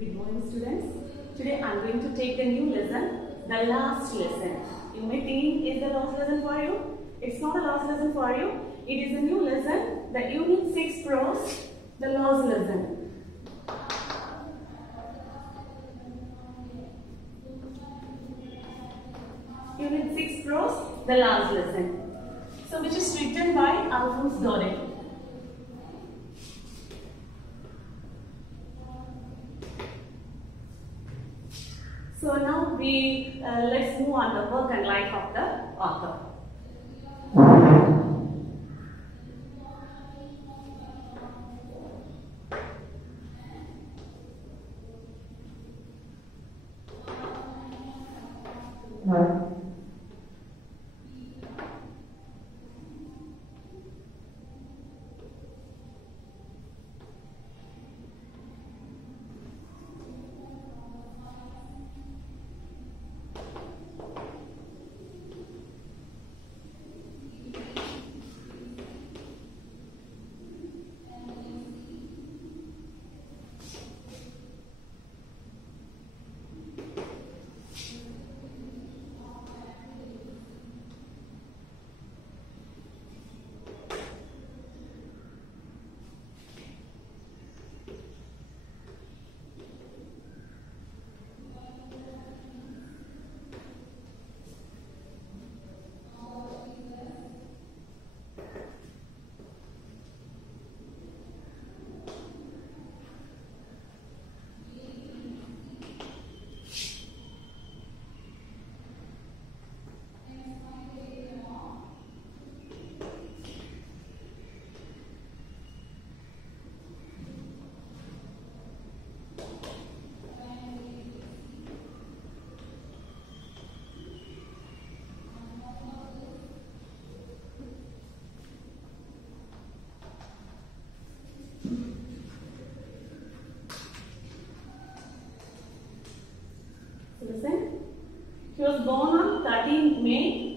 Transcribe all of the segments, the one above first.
Good morning, students. Today I am going to take a new lesson, the last lesson. You may think, is the last lesson for you? It's not a last lesson for you. It is a new lesson, the Unit 6 Prose, the last lesson. Unit 6 Prose, the last lesson. So, which is written by Alphonse Daudet. So now let's move on the work and life of the author. Listen. He was born on 13th May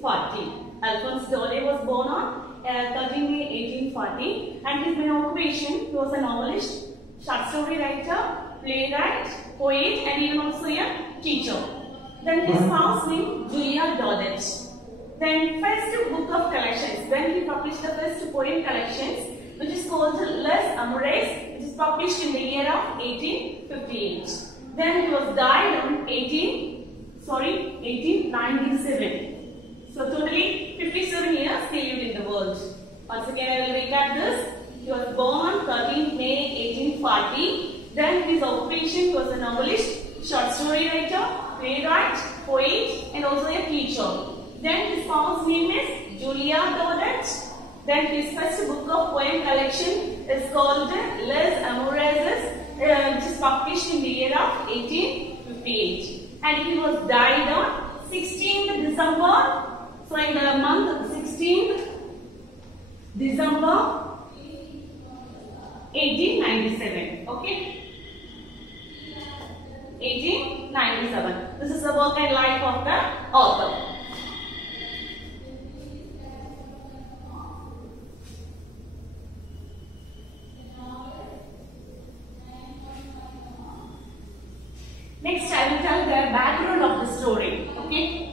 1840. Alphonse Daudet was born on 13th May 1840, and his main occupation, he was a novelist, short story writer, playwright, poet, and even also a teacher. Then his spouse named Julia Daudet. Then first book of collections, when he published the first poem collections, which is called Les Amours, which is published in the year of 1858. Then he was died on 1897. So totally 57 years he lived in the world. Once again I will recap this. He was born on 13th May 1840. Then his occupation, he was a novelist, short story writer, playwright, poet, and also a teacher. Then his spouse name is Julia Daudet. Then his first book of poem collection is called Les Amours, which is published in the year of 1858, and he was died on 16th December. So in the month 16th December 1897. Okay, 1897. This is the work and life of the author. Next, I will tell the background of the story. Okay.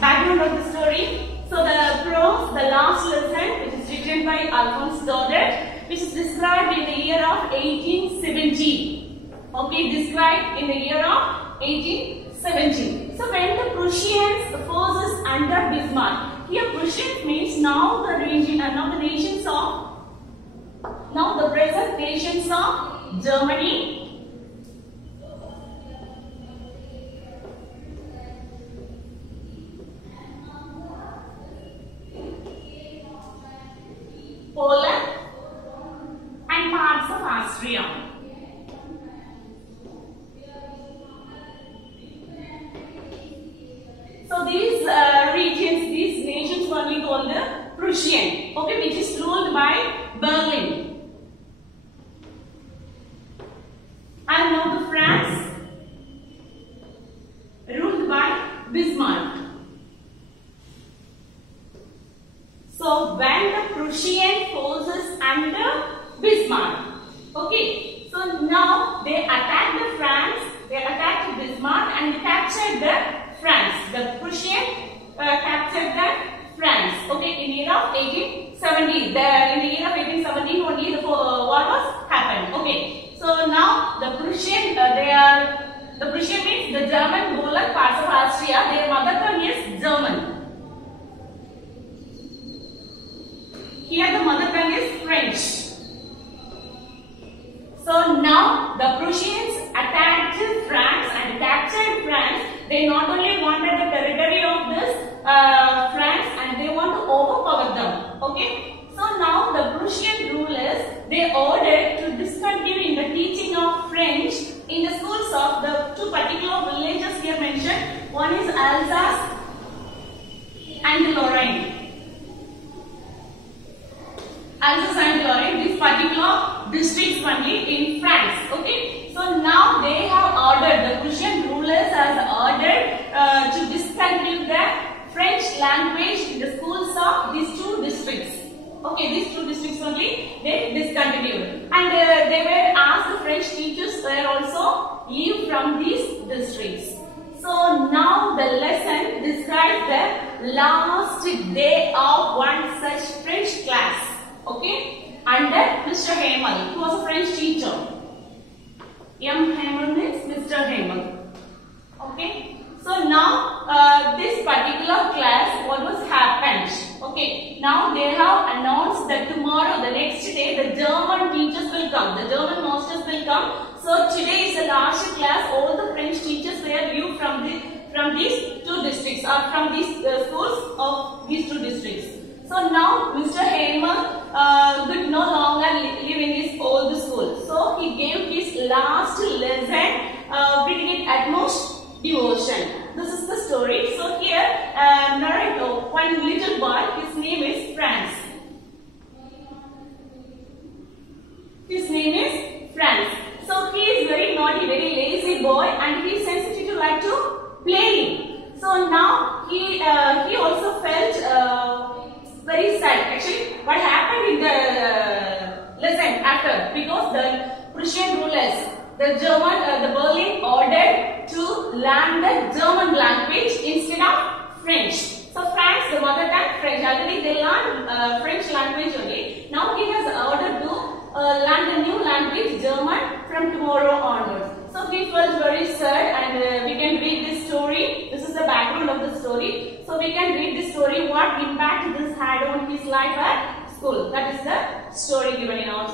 Background of the story. So the prose, the last lesson, which is written by Alphonse Daudet, which is described in the year of 1870. Okay, described in the year of 1870. So when the Prussians forces under Bismarck, here Prussians means now the nations of. Now the present nations of Germany, Poland, and parts of Austria. So these regions, these nations were only called the Prussian, okay, which is ruled by Berlin. And now the France, ruled by Bismarck. So when the Prussian forces under Bismarck. Okay, so now they attacked the France, they attacked Bismarck and captured the France. The Prussian captured the France. Okay, in the year of 1870. In the year of 1870 only the war was happened. Okay, so now the Prussian, the Prussian means the German ruler parts of Austria. Their mother tongue is German. Here the mother tongue is French. So now the Prussians attacked France and captured France. They not only wanted the territory of this France and they want to overpower them. Okay. So now the Prussian rulers, they ordered to discontinue in the teaching of French in the schools of the two particular villages here mentioned. One is Alsace and Lorraine. Alsace and Lorraine, these particular districts only in France. Okay, so now they have ordered, the Prussian rulers has ordered to discontinue the French language in the schools of these two districts. Okay, these two districts only they discontinued, and they were asked, the French teachers were also leave from these districts. So now the lesson describes the last day of one such French class. Okay, under Mr. Hamel, who was a French teacher. M. Hamel means Mr. Hamel. Okay, so now this particular class, what was happened? Okay, now they have announced that tomorrow, the next day, the German teachers will come. The German masters will come. So today is the last class. All the French teachers were due from these two districts, or from these schools of these two districts. So now Mr. Hamel could no longer live in his old school. So he gave his last lesson, bringing it utmost devotion. This is the story. So here, narrator, one little boy, his name is Franz. His name is Franz. So he is very naughty, very lazy boy, and he is sensitive to like to playing. So now he also felt very sad. Actually, what happened in the lesson after, because the Prussian rulers, the Berlin ordered to learn the German language instead of French. So France, the mother tongue, French. Already they learned French language only. Now he has ordered to learn the new language, German, from tomorrow onwards. So he felt very sad, and we can read this story. This is the background of the story. So we can read this story, what impact this had on his life at school. That is the story given in our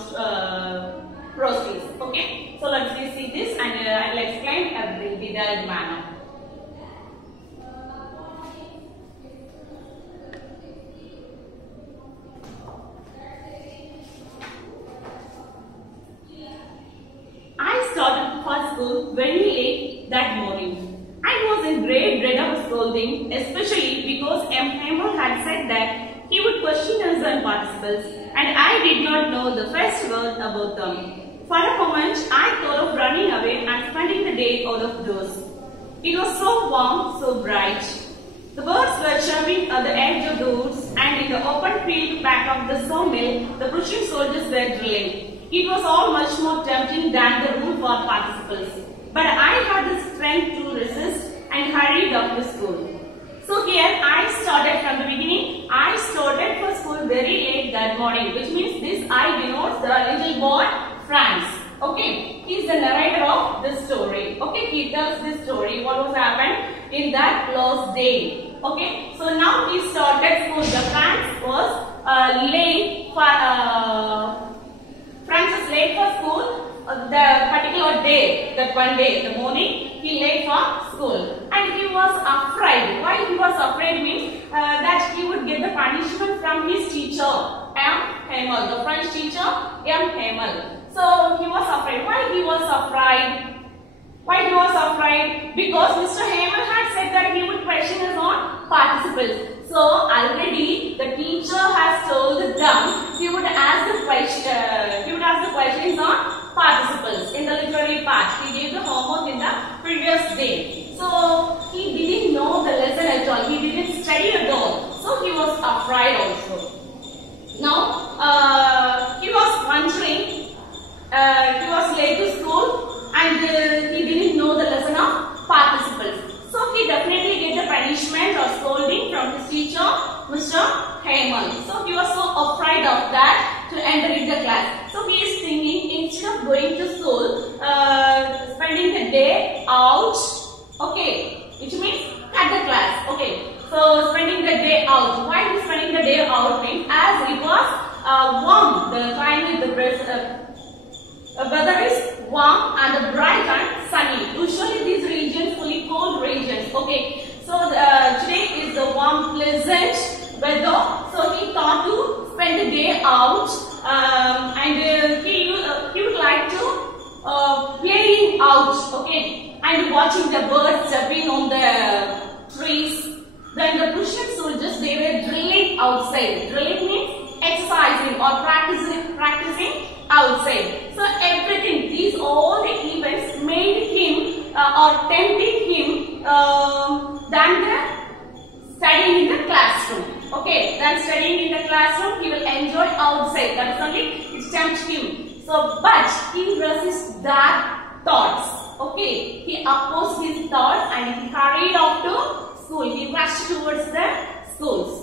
prose piece. Okay. So let's see this, and I will explain in the detailed manner. I started for school very late that morning. I was in great dread of scolding, especially because M. Hamel had said that he would question us on participles, and I did not know the first word about them. For a moment, I thought of running away and spending the day out of doors. It was so warm, so bright. The birds were chirping at the edge of the woods, and in the open field back of the sawmill, the Prussian soldiers were drilling. It was all much more tempting than the room for participles. But I had the strength to resist and hurried off to school. So here I started from the beginning. I started for school very late that morning, which means this I denotes the little boy Franz. Okay, he is the narrator of this story. Okay, he tells this story, what was happened in that last day. Okay, so now he started school. The Franz was late for Franz is late for school. The particular day, that one day, the morning, he late for school, and he was afraid. Why he was afraid means that he would get the punishment from his teacher, M. Hamel, the French teacher, M. Hamel. So he was afraid. Why he was afraid? Why he was afraid? Because Mr. Hamel had said that he would question us on participles. So already the teacher has told them he would ask the question. He would ask the questions on participles in the literary part. He gave the homework in the previous day. So he didn't know the lesson at all. He didn't study at all. So he was afraid also. Now he was wondering Hemant. So he was so afraid of that to enter in the class. So he is thinking, instead of going to school, spending the day out, okay, which means at the class, okay. So spending the day out. Why is spending the day out means as it was warm, the climate, the weather is warm and the bright and sunny. Usually these regions fully cold regions. Okay. So today is the warm, pleasant weather. So he thought to spend the day out, and he would like to playing out. Okay, and watching the birds jumping on the trees. Then the Pushyan soldiers, they were drilling outside. Drilling means exercising or practicing outside. So everything, these all the events made him or tempted him than the studying in the classroom. Okay, than studying in the classroom, he will enjoy outside. That is only it tempts him. So, but he resists that thoughts. Okay, he opposed his thoughts and he hurried off to school. He rushed towards the schools.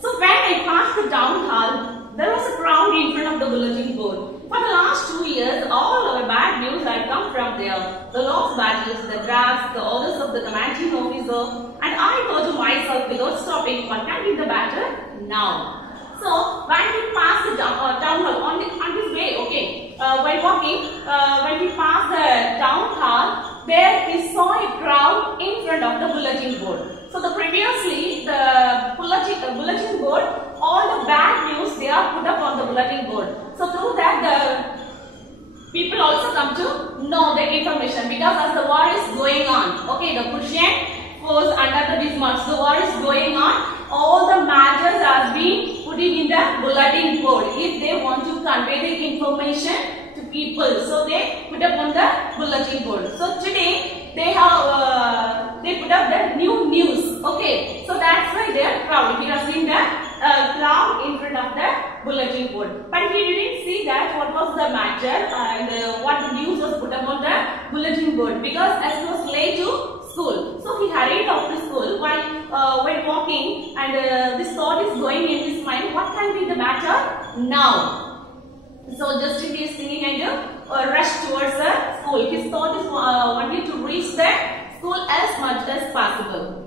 So when I passed the town hall, there was a crowd in front of the bulletin board. For the last 2 years, all our bad news had come from there. The lost battles, the drafts, the orders of the commanding officer. And I thought to myself without stopping, what can be the matter now? So when he passed the town hall on his way, okay, while walking, when he passed the town hall, there he saw a crowd in front of the bulletin board. So previously the bulletin board, all the bad news they are put up on the bulletin board. So through that the people also come to know the information, because as the war is going on, okay, the Prussian force under the Bismarck, the war is going on, all the matters are being put in the bulletin board if they want to convey the information to people. So they put up on the bulletin board. So today they have they put up the new news. Okay, so that's why they are proud. We have seen the crowd in front of the bulletin board. But he didn't see that what was the matter and what the news was put up on the bulletin board, because as he was late to school. So he hurried off to school while walking, and this thought is going in his mind, what can be the matter now? So just he is thinking and rushed towards the school. His thought is only to reach the school as much as possible.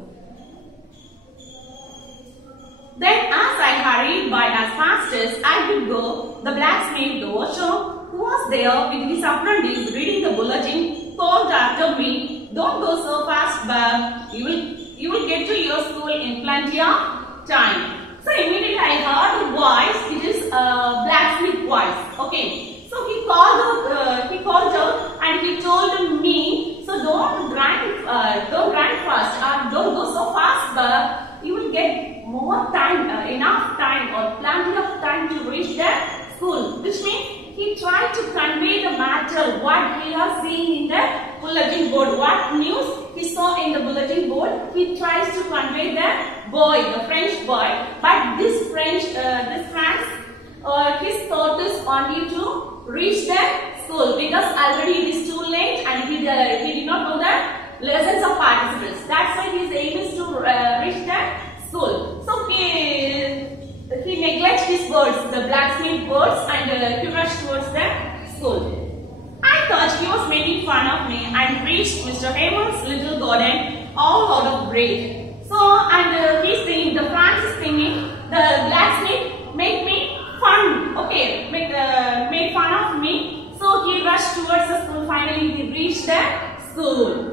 Then as I hurried by as fast as I could go, the blacksmith, the washer, who was there with his apprentice reading the bulletin, called after me, don't go so fast, but you will get to your school in plenty of time. So immediately I heard a voice. It is a blacksmith voice. Okay. So he called out and he told me, so don't run fast or don't go so fast, but you will get more time, enough time or plenty of time to reach the school. Which means he tried to convey the matter, what he has seen in the bulletin board, what news he saw in the bulletin board. He tries to convey the boy, the French boy, but this France, his thought is only to reach the school, because already it is too late and he did not know the lessons of participants. That's why his aim is to reach the school. So he neglects his words, the blacksmith words, and he rushed towards the school. I thought he was making fun of me and reached Mr. Hemant's little garden all out of breath. So, and he's thinking, the Franz is thinking, the blacksmith made me fun, okay, made fun of me. So he rushed towards the school. Finally, he reached the school.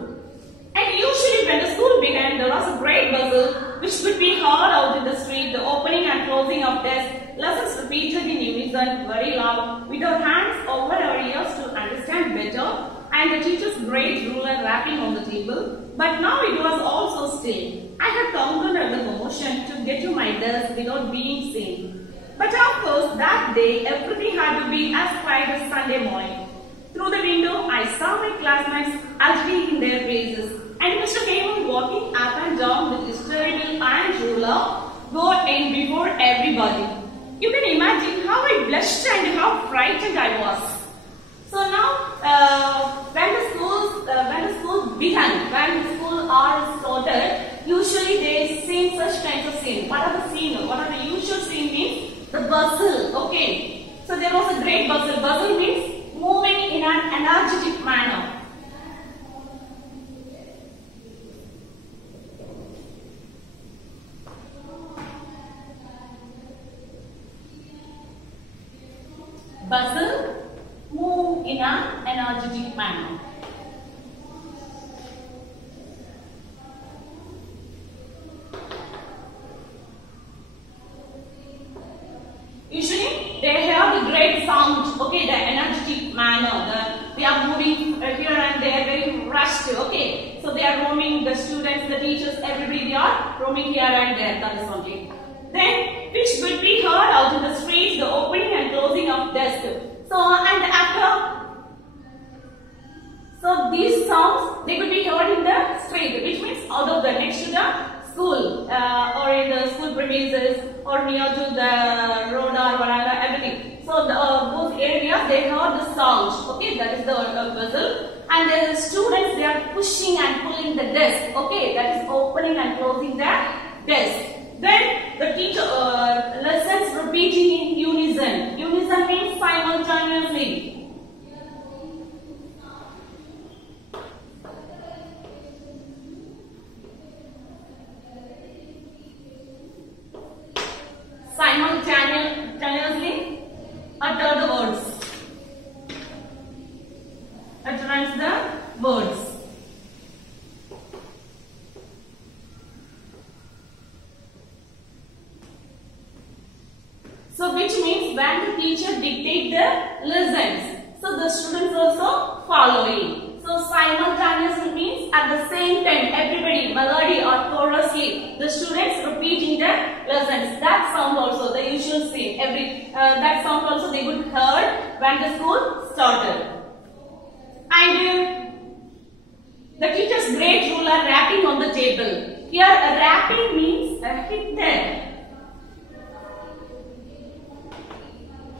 And usually when the school began, there was a great bustle which could be heard out in the street, the opening and closing of desks, lessons repeated in unison, very loud, with our hands over our ears to understand better, and the teacher's great ruler rapping on the table. But now it was all so still. I had conquered the commotion to get to my desk without being seen. But of course, that day, everything had to be as quiet as Sunday morning. Through the window, I saw my classmates agitating their faces, and Mr. Hemant walking up and down with his terrible iron ruler go in before everybody. You can imagine how I blushed and how frightened I was. So now, when the school began, when the school hour started, Usually they sing such kinds of scene. What are the scene? What are the usual scene means? The bustle. Okay. So there was a great bustle. Bustle means moving in an energetic manner. Bustle, move in an energetic manner. Usually they have the great sound, okay, the energetic manner, they are moving here and there, very rushed, okay. So they are roaming, the students, the teachers, everybody, they are roaming here and there, that is something. Then, which could be heard out in the streets, the opening and closing of desks. So, and after, so these sounds, they could be heard in the street, which means out of the, next to the school, or in the school premises, or near to the road or whatever, everything. So, those areas, they heard the sound, okay, that is the bustle. And the students, they are pushing and pulling the desk, okay, that is opening and closing the desk. Then the teacher lessons repeating in unison. Unison means simultaneously. Simultaneously utter the words. Utterance the words. So which means when the teacher dictate the lessons, so the students also following. So simultaneously means at the same time everybody melody or chorously the students repeating the lessons. That sound also the usual scene. That sound also they would heard when the school started. And the teacher's great ruler rapping on the table. Here rapping means hit the.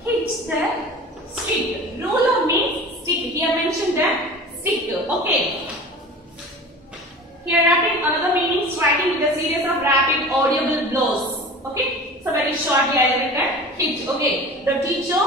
Hit the stick. Ruler means stick. Here mentioned the stick. Okay. Here rapping, another meaning striking with a series of rapid audible blows. Okay. So very shortly I will get hit. Okay. The teacher,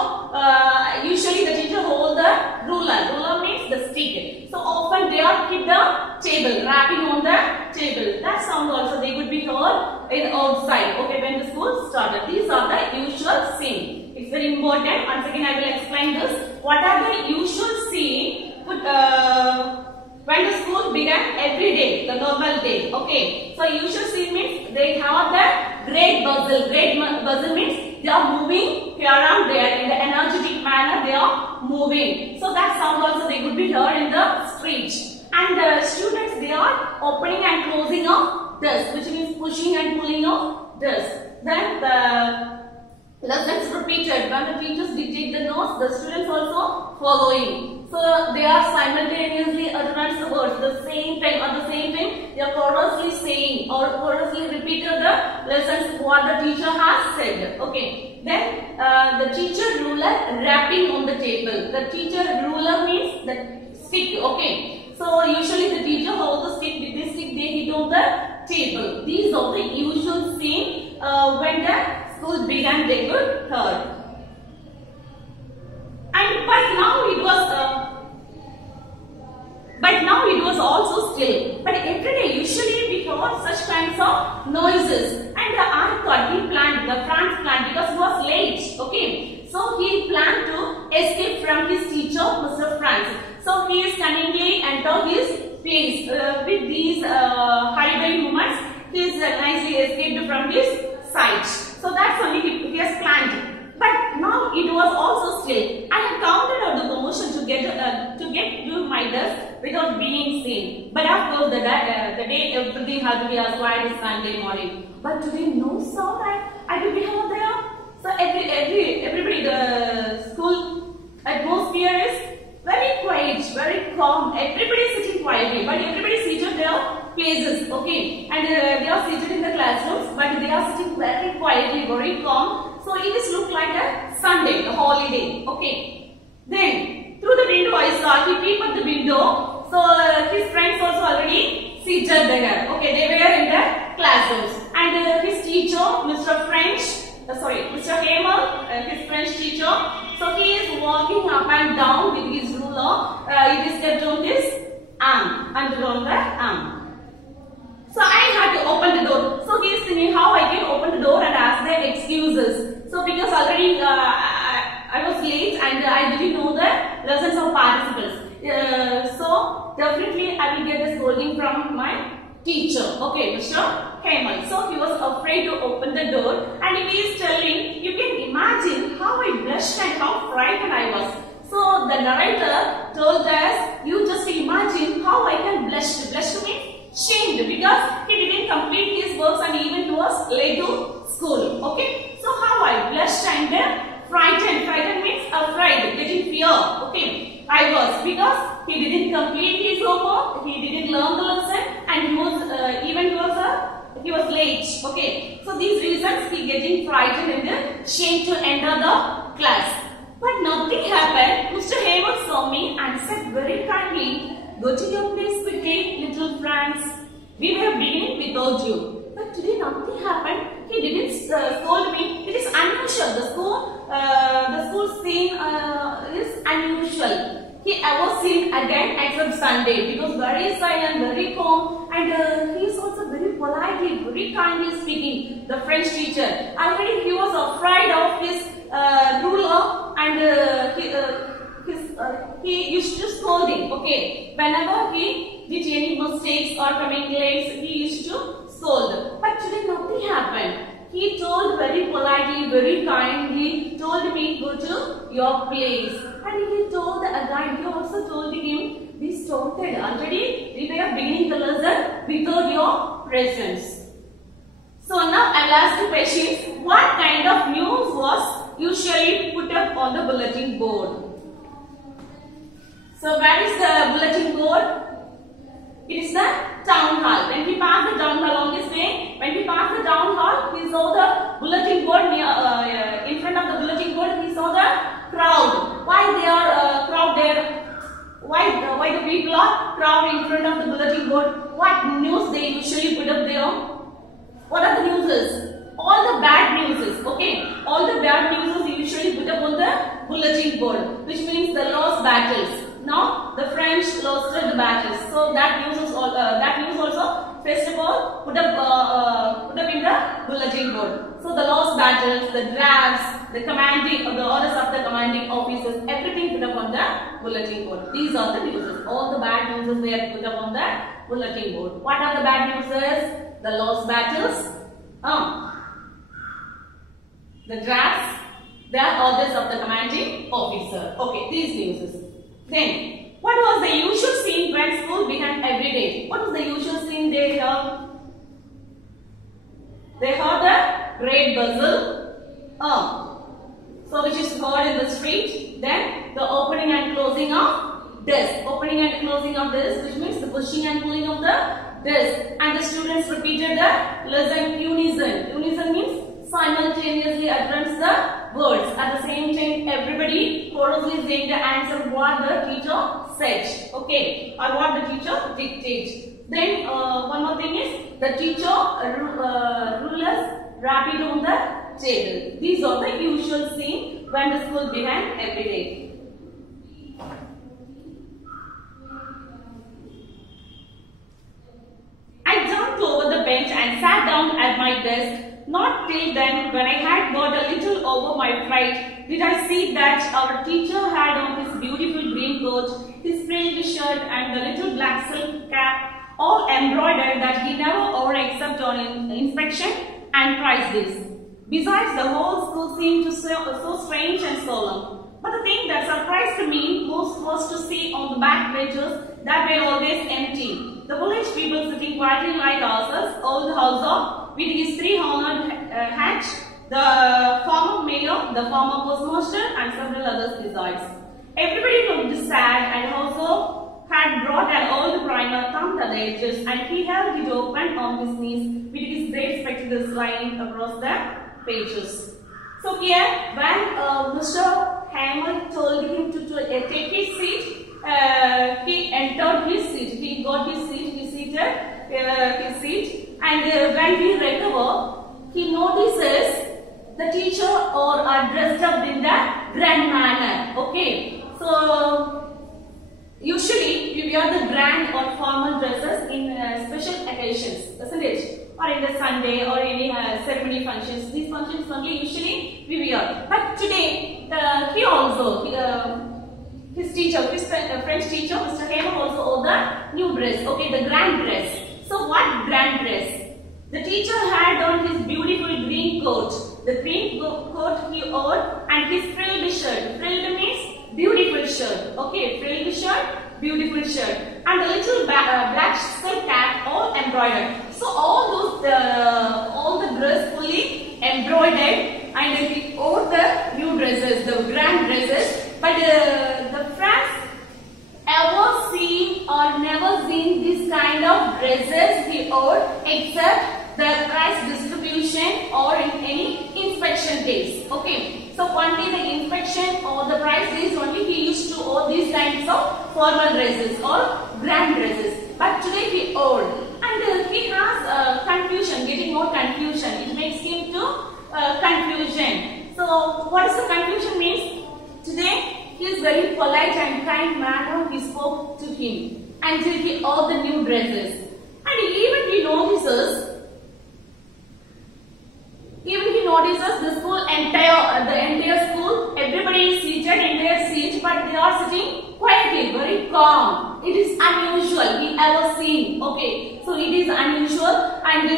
usually the teacher hold the ruler. Ruler means the stick. So often they are hit the table, rapping on the table. That sound also they would be heard in outside. Okay, when the school started. These are the usual scene. It's very important. Once again, I will explain this. What are the usual scene when the school began every day, the normal day. Okay. So usual scene means they have the great bustle. Great bustle means they are moving here and there in the energetic manner. They are moving. So that sound also they could be heard in the street. And the students they are opening and closing of desks, which means pushing and pulling of desks. Then the lessons repeated. When the teachers dictate the notes, the students also following. So they are simultaneously utterance the words the same time. At the same time, they are chorously saying or chorously repeated the lessons what the teacher has said. Okay. Then the teacher ruler rapping on the table. The teacher ruler means the stick. Okay. So usually the teacher holds the stick. With this stick they hit on the table. These are the usual scene when the school began they could heard. And but now it was also still. But every day usually we heard such kinds of noises. And I thought Franz planned because he was late. Okay, so he planned to escape from his teacher, Mr. Franz. So he is cunningly entered his place with these hurried movements. He is nicely escaped from his sight. So that's only he has planned. But now it was also still. I had counted out the commotion to get to my desk without being seen. But of course the day everything had to be as quiet as Sunday morning. But today no sound I could be heard there. So everybody the school atmosphere is very quiet, very calm. Everybody is sitting quietly, but everybody is seated their places, okay? And they are seated in the classrooms, but they are sitting very quietly, very calm. So it is look like a Sunday, a holiday, okay? Then through the window I saw he peeped at the window. So his friends also already seated there. Okay, they were in the classrooms. And his teacher, Mr. Mr. Hemal, his French teacher. So he is walking up and down with his ruler. It is kept on his arm, under on the arm. So I had to open the door. So he is thinking how I can open the door and ask the excuses. So because already I was late and I didn't know the lessons of participles. So definitely I will get a scolding from my teacher. Okay, Mr. Hemal. So he was afraid to open the door, and he is telling, you can imagine how I blushed and how frightened I was. So the narrator told us, you just imagine how I can blush. Blush means shamed, because he didn't complete his works and even was late to school. Okay, so how I blushed and frightened. Frightened means afraid, getting fear. Okay. I was, because he didn't complete his homework, he didn't learn the lesson, and he was late. Okay, so these reasons he getting frightened and ashamed to enter the class. But nothing happened. Mr. Hemal saw me and said very kindly, go to your place quickly, little Franz. We were beginning without you. But today nothing happened. He didn't scold me. It is unusual. The school scene is unusual. He ever seen again except Sunday, because very silent, very calm, and he is also very politely, very kindly speaking. The French teacher. Already he was afraid of his ruler, and he used to scold him. Okay, whenever he did any mistakes or coming late, he used to scold. But today nothing happened. He told very politely, very kindly, told me, go to your place. And he told again, he also told him, we started already, we were beginning the lesson without your presence. So now I'll ask the question, what kind of news was usually put up on the bulletin board? So where is the bulletin board? It is the town hall. When he passed the town hall on his way, when he passed the town hall, he saw the bulletin board in front of the bulletin board. He saw the crowd. Why they are crowd there? Why the people are crowd in front of the bulletin board? What news they usually put up there? What are the newses? All the bad newses. Okay, all the bad newses usually put up on the bulletin board, which means the lost battles. Now the French lost the battles, so that news also first of all put up in the bulletin board. So the lost battles, the drafts, the orders of the commanding officers, everything put up on the bulletin board. These are the newses. All the bad newses were put up on the bulletin board. What are the bad newses? The lost battles, the drafts, the orders of the commanding officer. Okay, these newses. Then, what was the usual scene when school began every day? What was the usual scene they heard? They heard the great bustle, so which is heard in the street. Then, the opening and closing of desk. Opening and closing of desk, which means the pushing and pulling of the desk. And the students repeated the lesson unison. Unison means simultaneously utterance the words. At the same time, everybody chorously saying the answer what the teacher said. Okay, or what the teacher dictates. Then one more thing is the teacher rulers rapid on the table. These are the usual scene when the school began every day. I jumped over the bench and sat down at my desk. Not till then, when I had got a little over my fright, did I see that our teacher had on his beautiful green coat, his frilled shirt and the little black silk cap, all embroidered that he never wore except on inspection and prize days. Besides, the whole school seemed so strange and solemn. But the thing that surprised me most was to see on the back benches that were always empty. The village people sitting quietly like ourselves, old Hauser, with his three honored hats, the former mayor, the former postmaster, and several others besides. Everybody looked sad, and also had brought an old primer thumbed at the edges, and he held it open on his knees with his great spectacles lying across the pages. So here, when Mr. Hemal told him to take his seat, he entered his seat. He got his seat. He seated. his seat, and when we recover, he notices the teacher are dressed up in the grand manner. Okay, so usually we wear the grand or formal dresses in special occasions, isn't it? Or in the Sunday or any ceremony functions. These functions only usually we wear. But today, he also, his teacher, his French teacher, Mr. Hema also wore the new dress. Okay, the grand dress. So what grand dress? The teacher had on his beautiful green coat. The green coat he wore and his frilled shirt. Frilled means beautiful shirt. Okay, frilled shirt, beautiful shirt, and the little black silk cap all embroidered. So all the dress fully embroidered, and he wore the new dresses, the grand dresses. But the France ever seen or never seen this kind of dresses he wore except the prize distribution or in any inspection days. Okay, so only the inspection or the prize days only he used to wear these kinds of formal dresses or grand dresses. But today he wore, and he has confusion, getting more confusion. It makes him to confusion. So what is the confusion means? Today he is very polite and kind manner he spoke to him until he wore the new dresses. And even he notices the school the entire school, everybody is seated in their seat, but they are sitting quietly, very calm. It is unusual, he ever seen. Okay, so it is unusual, and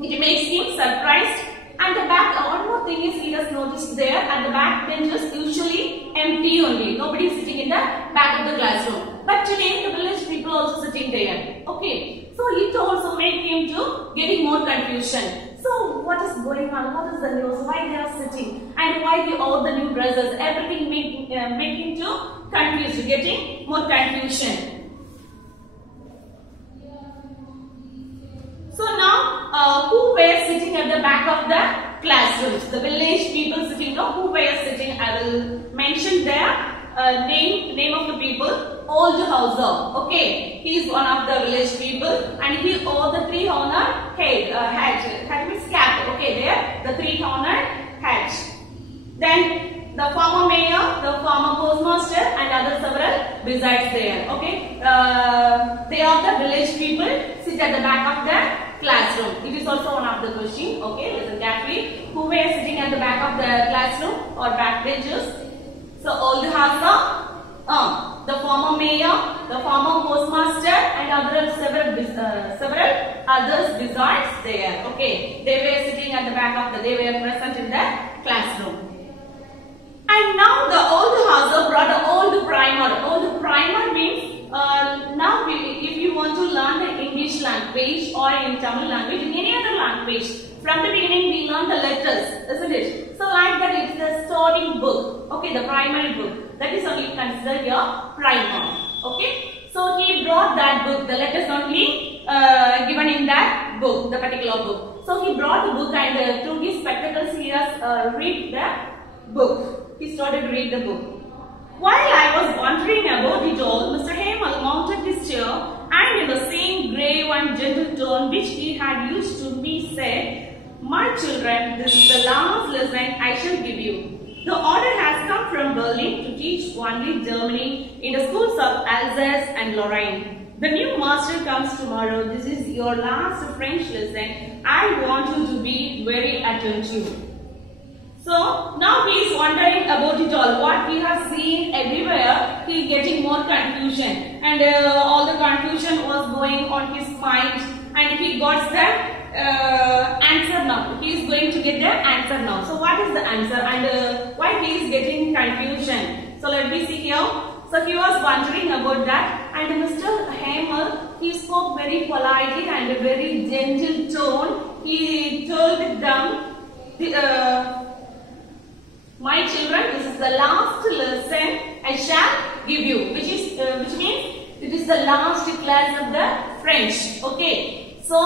it makes him surprised. And the back, one more thing is he has noticed there, at the back benches usually empty only. Nobody is sitting in the back of the classroom. But today the village people also sitting there. Okay, so it also made him to getting more confusion. So what is going on? What is the news? Why they are sitting? And why they all the new dresses? Everything make him to confused, getting more confusion. So now, who were sitting at the back of the classrooms? The village people sitting. No, who were sitting? I will mention their name of the people. Old Hauser. Okay, he is one of the village people, and he wore the three-cornered hat means cap. Okay, there the three-cornered hat. Then the former mayor, the former postmaster, and other several besides there. Okay, they are the village people sit at the back of the classroom. It is also one of the question. Okay, listen carefully. Who were sitting at the back of the classroom or back benches? So Old Hauser, the former mayor, the former postmaster, and several others besides there. Okay, they were sitting at the back of they were present in the classroom. And now the Old Hauser brought the old primer. Old primer means now if you want to learn the English language or in Tamil language, in any other language, from the beginning we learn the letters, isn't it? So like that, it's the starting book. Okay, the primary book. That is only considered your primer. Okay, so he brought that book. The letters only given in that book, the particular book. So he brought the book, and through his spectacles he has read the book. He started to read the book. While I was wondering about it all, Mr. Hemal mounted his chair, and in the same grave and gentle tone which he had used to me said, "My children, this is the last lesson I shall give you. The order has come from Berlin to teach only Germany in the schools of Alsace and Lorraine. The new master comes tomorrow. This is your last French lesson. I want you to be very attentive." So now he is wondering about it all. What he has seen everywhere, he is getting more confusion, and all the confusion was going on his mind, and he got the answer now. He is going to get the answer now. So what is the answer, and why he is getting confusion? So let me see here. So he was wondering about that, and Mr. Hammer, he spoke very politely and a very gentle tone. He told them, "My children, this is the last lesson I shall give you," which means it is the last class of the French. Okay, so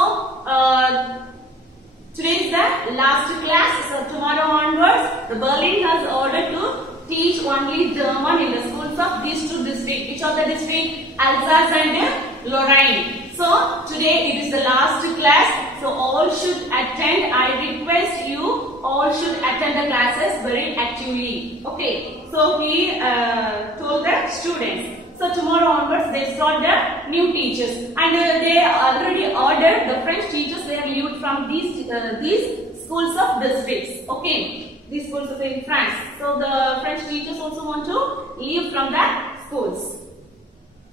today is the last class. So tomorrow onwards, the Berlin has ordered to teach only German in the schools of these two districts. Which are the districts? Alsace and Lorraine. So today it is the last class. So all should attend. I request you all should attend the classes very actively. Okay. So he told the students. So tomorrow onwards they start the new teachers, and they already ordered the French teachers. They are leaved from these schools of districts. Okay, these schools are in France. So the French teachers also want to leave from that schools.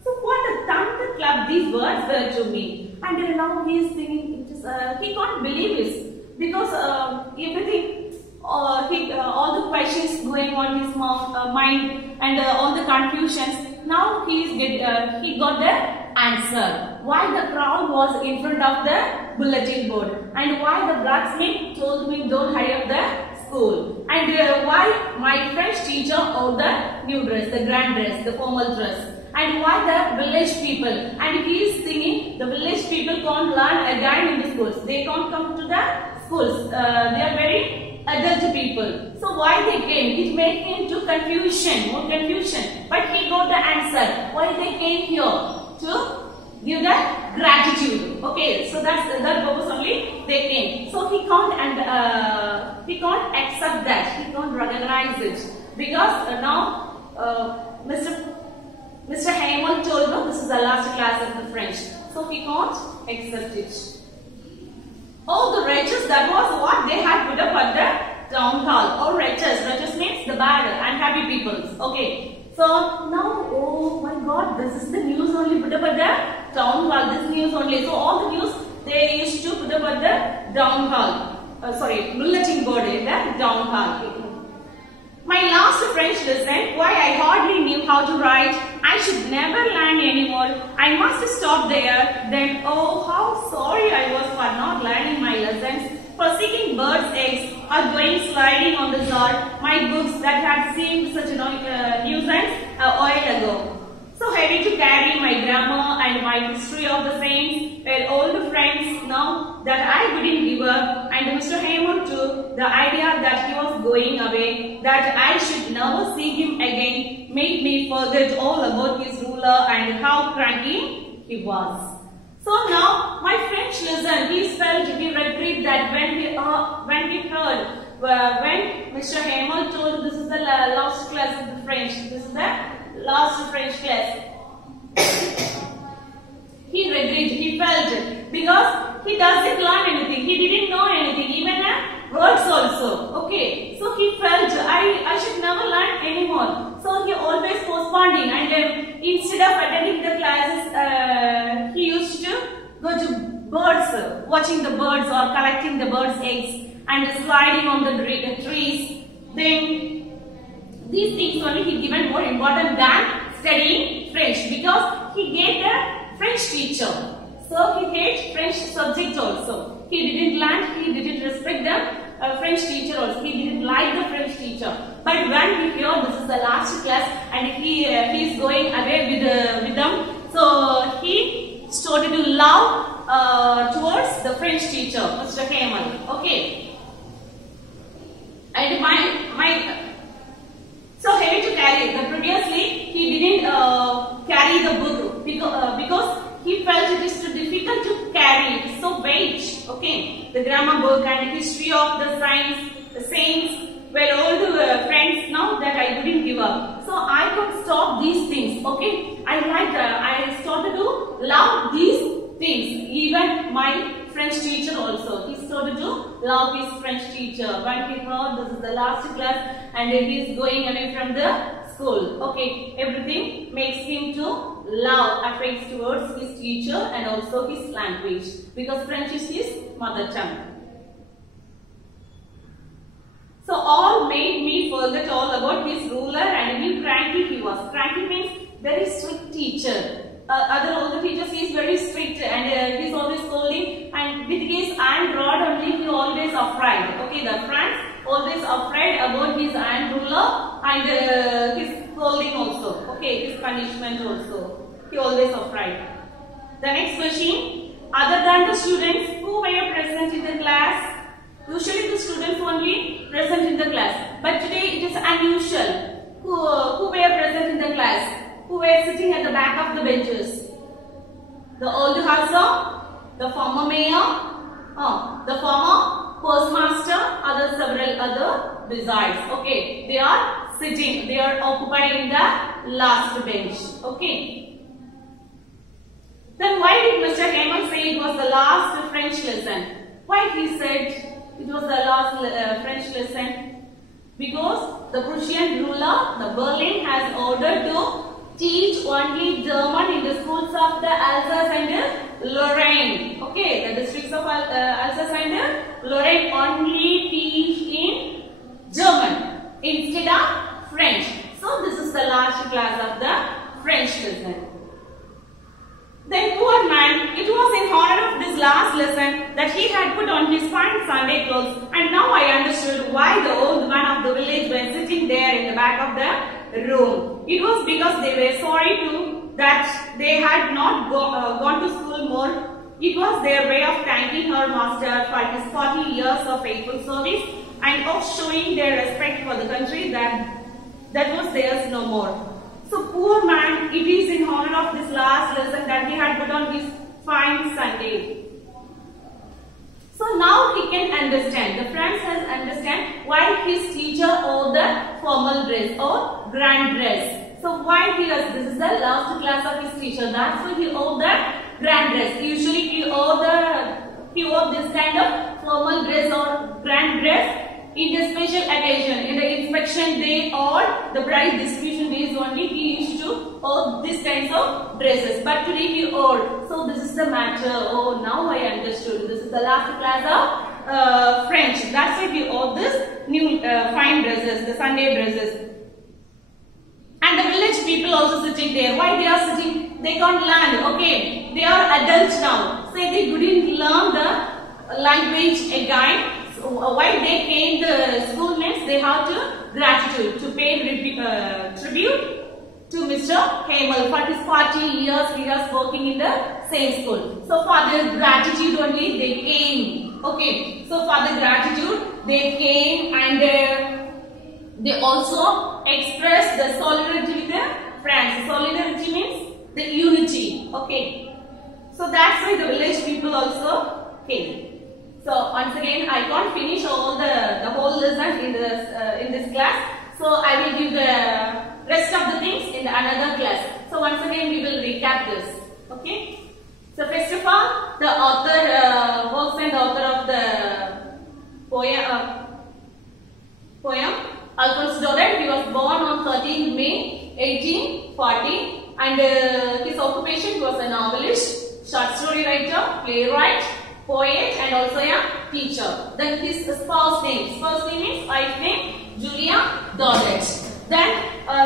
So what a thunder clap these words were to me, and now he is thinking. He can't believe this because everything. All the questions going on his mind and all the confusions. Now he got the answer. Why the crowd was in front of the bulletin board, and why the blacksmith told me don't hurry up the school, and why my French teacher wore the new dress, the grand dress, the formal dress, and why the village people. And he is thinking the village people can't learn again in the schools. They can't come to the schools. They are very adult people. So why they came? It made him to confusion, more confusion. But he got the answer. Why they came here? To give the gratitude. Okay, so that's that purpose only they came. So he can't accept that. He can't recognize it because now Mr. Haymon told him this is the last class of the French. So he can't accept it. Oh, the wretches, that was what they had put up at the town hall. Oh, wretches. Wretches means the bad, unhappy people. Okay. So now, oh my God, this is the news only put up at the town hall. This news only. So all the news they used to put up at the town hall. Bulletin board in the town hall. My last French lesson, why I hardly knew how to write. I should never learn anymore. I must stop there. Then, oh, how sorry I was for not learning my lessons, for seeking birds' eggs, or going sliding on the sod, my books that had seemed such a nuisance a while ago. So heavy to carry, my grammar and my history of the saints were old friends now that I couldn't give up, and Mr. Haymon too. The idea that he was going away, that I should never see him again, made me forget all about his ruler and how cranky he was. So now my French lesson, he regretted that when Mr. Haymon told this is the last class of the French, this is the last French class. He regretted, he felt it because he doesn't learn anything, he didn't know anything, even words also. Okay, so he felt I should never learn anymore. So he always postponing, and instead of attending the classes, he used to go to birds, watching the birds or collecting the birds' eggs and sliding on the trees. Then these things only he given more important than studying French because he gave the French teacher. So he hates French subject also. He didn't learn, he didn't respect the French teacher also. He didn't like the French teacher. But when he heard this is the last class and he is going away with them, so he started to love towards the French teacher, Mr. Haymon. Okay. And so heavy to carry. Previously he didn't carry the book because he felt it is too difficult to carry. It's so weight. Okay, the grammar book and history of the saints were all the friends now that I couldn't give up. So I could stop these things. Okay, I started to love these things. Even my French teacher also. He started to love his French teacher. When he heard this is the last class and he is going away from the school. Okay, everything makes him to love, affects towards his teacher and also his language because French is his mother tongue. So all made me forget all about his ruler and how cranky he was. Cranky means very strict teacher. Other older teachers, he is very strict and he is always scolding, and with his iron rod only he always afraid. Okay, the friends always afraid about his iron ruler and his scolding also. Okay, his punishment also. He always afraid. The next question, other than the students who were present in the class, usually the students only present in the class, but today it is unusual. Who were present in the class? Who were sitting at the back of the benches? the old Hazar, the former mayor, the former postmaster, several other wizards. Okay, they are sitting, they are occupied in the last bench. Okay. Then why did Mr. Hemal say it was the last French lesson? Why he said it was the last French lesson? Because the Prussian ruler, the Berlin, has ordered to teach only German in the schools of the Alsace and Lorraine. Okay, the districts of Alsace and Lorraine only teach in German instead of French. So this is the last class of the French lesson. Then poor man, it was in honor of this last lesson that he had put on his fine Sunday clothes, and now I understood why the old man of the village were sitting there in the back of the room. It was because they were sorry too that they had not gone to school more. It was their way of thanking her master for his 40 years of faithful service and of showing their respect for the country that was theirs no more. So poor man, it is in honor of this last lesson that he had put on his fine Sunday. So now he can understand, the Franz has understand why his teacher wore the formal dress or grand dress. So why this is the last class of his teacher, that's why he wore the grand dress. Usually he wore this kind of formal dress or grand dress in the special occasion, in the inspection day or the prize distribution days only, he used to wear these kinds of dresses. But today he wore. So this is the matter. Oh, now I understood. This is the last class of French. That's why he wore this new fine dresses, the Sunday dresses. And the village people also sitting there. Why they are sitting? They can't learn. Okay, they are adults now. So they couldn't learn the language again. Why they came the school means they have to gratitude to pay tribute to Mr. Hemal for his 40 years he was working in the same school. So for their gratitude only they came. Okay, so for the gratitude they came and they also expressed the solidarity with the friends. Solidarity means the unity. Okay, so that's why the village people also came. So once again, I can't finish all the whole lesson in this class. So I will give the rest of the things in another class. So once again, we will recap this. Okay. So first of all, the author works and author of the poem Alphonse Daudet. He was born on 13 May 1840, and his occupation, he was a novelist, short story writer, playwright, poet, and also a teacher. Then his spouse name is wife name Julia Daudet. Then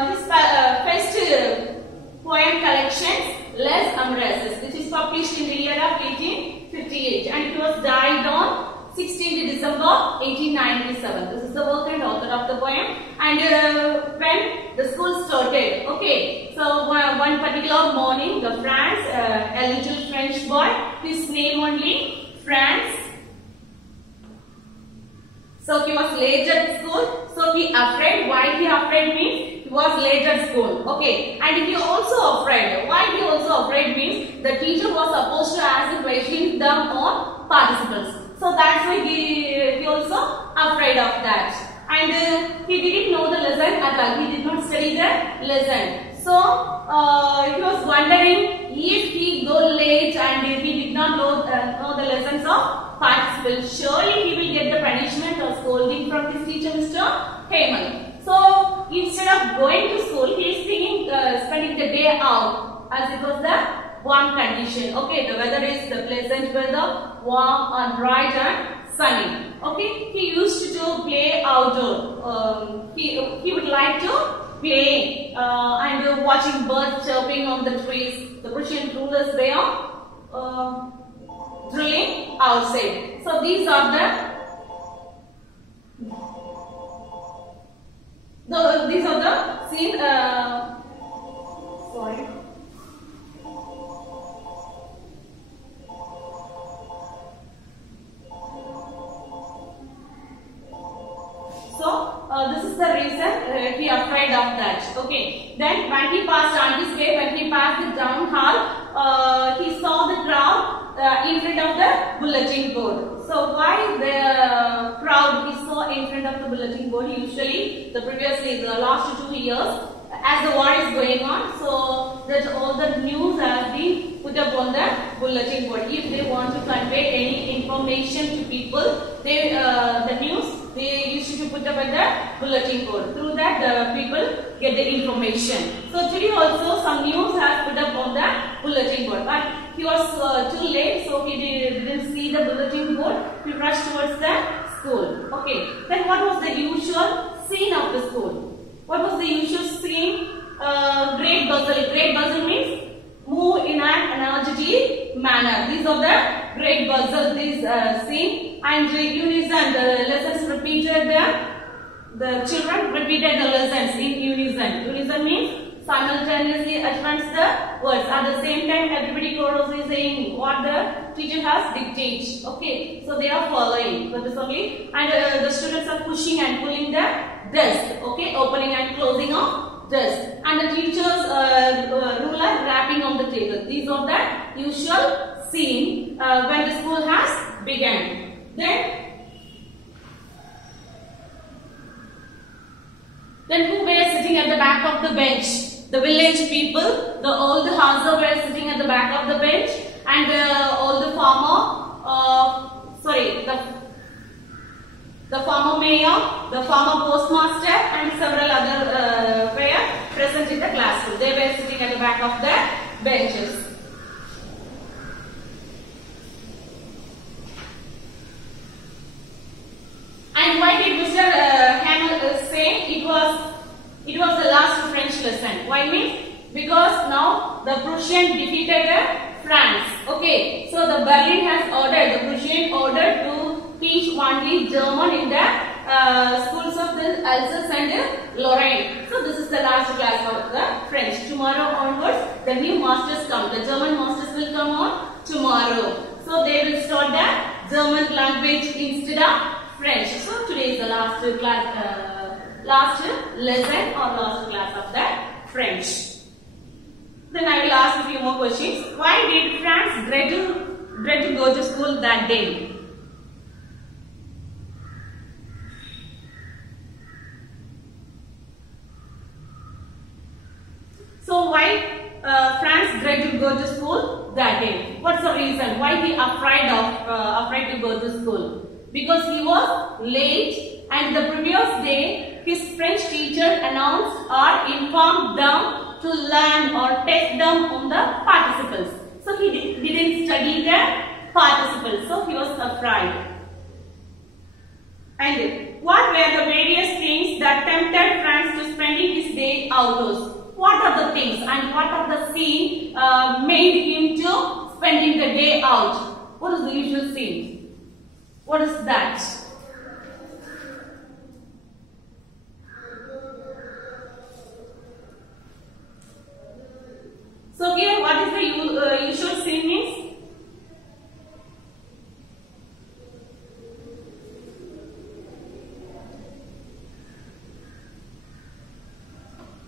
his first poem collections Les Amouresses, which is published in the year of 1858, and it was died on 16th December 1897. This is the work and author of the poem. And when the school started, okay, so one particular morning, the Franz, a little French boy, his name only Franz. So he was late at school. So he afraid. Why he afraid means he was late at school. Okay, and he also afraid. Why he also afraid means the teacher was supposed to ask questions them on participles. So that's why he also afraid of that. And he didn't know the lesson at all. He did not study the lesson. So he was wondering if he go late and if he did not know the lessons of participles, surely he will get the punishment or scolding from his teacher, Mr. Hemal. So instead of going to school, he is thinking spending the day out, as it was the warm condition. Okay, the weather is the pleasant weather, warm and bright and sunny. Okay, he used to play outdoor. He would like to play and watching birds chirping on the trees. The Prussian rulers were drilling outside. So these are the scene. Sorry. So this is the reason he afraid of that. Okay. Then when he passed on his way, when he passed the town hall, he saw the crowd in front of the bulletin board. So why the crowd he saw in front of the bulletin board? Usually the previously the last 2 years as the war is going on, so that all the news has been put up on the bulletin board. If they want to convey any information to people, they the news they used to put up at the bulletin board. Through that the people get the information. So today also some news has put up on the bulletin board, but he was too late, so he didn't see the bulletin board. He rushed towards the school. Okay. Then what was the usual scene of the school? What was the usual scene? Great bustle. Great bustle means move in an energetic manner. These are the great bustle. This scene and unison. The lessons repeated. The children repeated the lessons in unison. Unison means simultaneously utterance the words. At the same time, everybody is saying what the teacher has dictated. Okay, so they are following. That is only. And the students are pushing and pulling the desk, okay, opening and closing of desk, and the teacher's ruler rapping on the table. These are the usual scene when the school has begun. Then who were sitting at the back of the bench? The village people, the old houser were sitting at the back of the bench, and all the the farmer mayor, the farmer postmaster, and several other were present in the classroom. They were sitting at the back of the benches. And why did Mr. Hamel say it was the last French lesson? Why means? Because now the Prussian defeated France. Okay, so the Berlin has ordered, the Prussian ordered to teach only German in the schools of the Alsace and Lorraine. So this is the last class of the French. Tomorrow onwards, the new masters come. The German masters will come on tomorrow. So they will start the German language instead of French. So today is the last class, last lesson or last class of the French. Then I will ask a few more questions. Why did France dread to go to school that day? So why France dread to go to school that day? What's the reason? Why he afraid to go to school? Because he was late, and the previous day his French teacher announced or informed them to learn or test them on the participles. So he didn't study the participles, so he was afraid. And what were the various things that tempted France to spending his day outdoors? What are the things and what are the scene made him to spending the day out? What is the usual scene? What is that? So here, what is the usual scene means?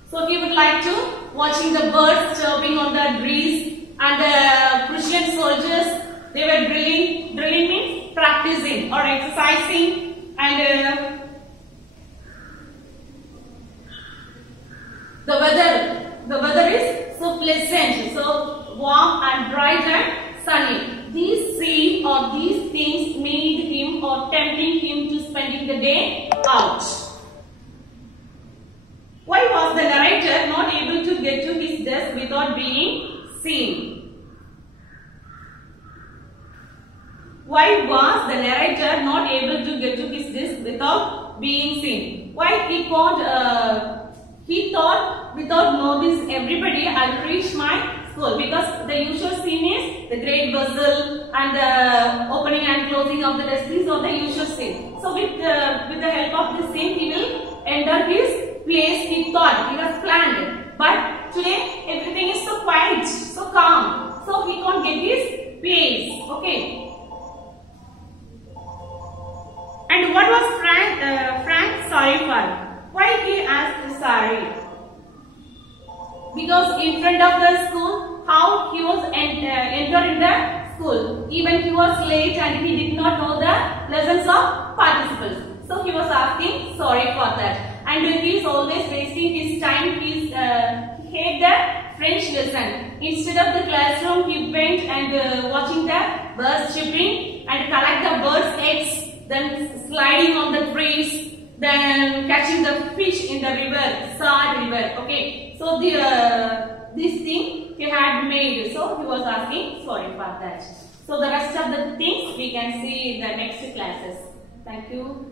So he would like to watching the birds chirping on the trees, and the Prussian soldiers, they were drilling. Drilling means practicing or exercising, and the weather is so pleasant, so warm and bright and sunny. These scene or these things made him or tempting him to spending the day out. Why was the narrator not able to get to his desk without being seen? Why was the narrator not able to get to his desk without being seen? Why he thought without notice everybody, I'll reach my school, because the usual scene is the great bustle and the opening and closing of the desk. These are the usual scene. So with the help of this scene, he will enter his place. He thought, he was planned, but today everything is so quiet, so calm, so he can't get his place. Okay. And what was Frank sorry for? Why he asked sorry? Because in front of the school how he was enter in the school. Even he was late and he did not know the lessons of participles. So he was asking sorry for that. And he is always wasting his time. He hate the French lesson. Instead of the classroom, he went and watching the birds chirping and collect the birds' eggs, then sliding on the trees, then catching the fish in the river, Sad river. Okay, so this thing he had made, so he was asking sorry for that. So the rest of the things we can see in the next classes. Thank you.